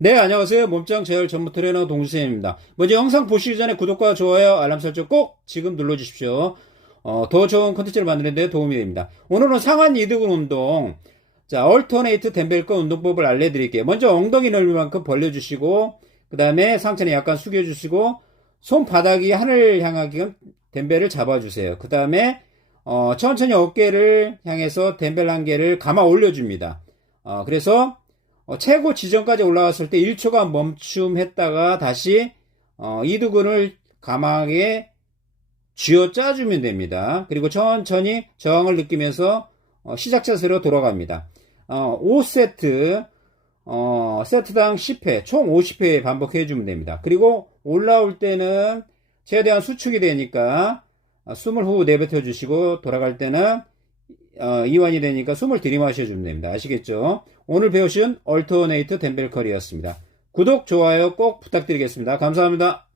네, 안녕하세요. 몸짱 재활 전문 트레이너 동수쌤입니다. 먼저 영상 보시기 전에 구독과 좋아요, 알람 설정 꼭 지금 눌러주십시오. 어, 더 좋은 컨텐츠를 만드는 데 도움이 됩니다. 오늘은 상한 이두근 운동, 자, 얼터네이트 댐벨권 운동법을 알려드릴게요. 먼저 엉덩이 넓이만큼 벌려주시고, 그 다음에 상체는 약간 숙여주시고, 손바닥이 하늘 향하게끔 댐벨을 잡아주세요. 그 다음에, 어, 천천히 어깨를 향해서 댐벨 한 개를 감아 올려줍니다. 어, 그래서, 어, 최고 지점까지 올라갔을 때 1초간 멈춤했다가 다시 어, 이두근을 가망에 쥐어 짜주면 됩니다. 그리고 천천히 저항을 느끼면서 어, 시작 자세로 돌아갑니다. 어, 5세트 어, 세트당 10회 총 50회 반복해 주면 됩니다. 그리고 올라올 때는 최대한 수축이 되니까 어, 숨을 후 내뱉어 주시고 돌아갈 때는 어, 이완이 되니까 숨을 들이마셔주면 됩니다. 아시겠죠? 오늘 배우신 얼터네이트 댐벨컬이었습니다. 구독, 좋아요 꼭 부탁드리겠습니다. 감사합니다.